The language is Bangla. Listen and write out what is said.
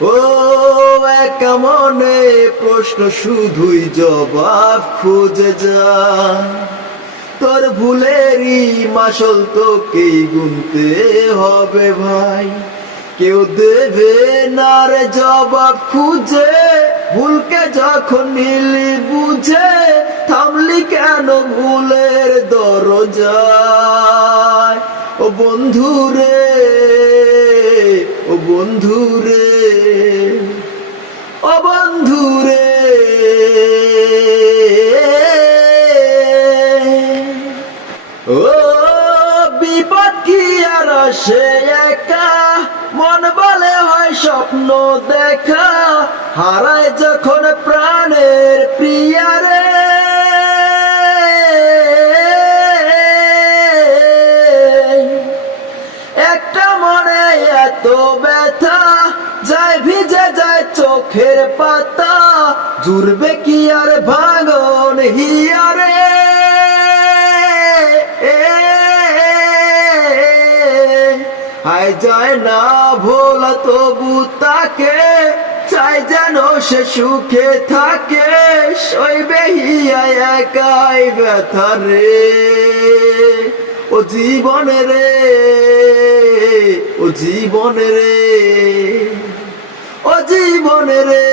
ও একা মনে প্রশ্ন শুধুই জবাব খুঁজে যায়। তোর ভুলেরই মাসল তোকেই গুনতে হবে ভাই। কেউ দেবে না রে জবাব খুঁজে, ভুলকে যখন নিলি বুঝে থামলি কেন ভুলের দরজায়। ও বন্ধু রে, ও বন্ধু রে, ও বন্ধু রে, ও বিপদ কি আর আসে একা, মন বলে হয় স্বপ্ন দেখা, হারায় যখন প্রাণের প্রিয়ারে। একটা মনে এত ব্যথা, যায় ভিজে যায় চোখের পাতা, জুড়বে কি আর ভাঙন হিয়ারে। হায় যায় না ভোলা তবু তাকে, চাই যেন সে সুখে থাকে, সইবে হিয়া একাই ব্যথা রে। ও জীবন রে, ও জীবন রে, ও জীবন রে।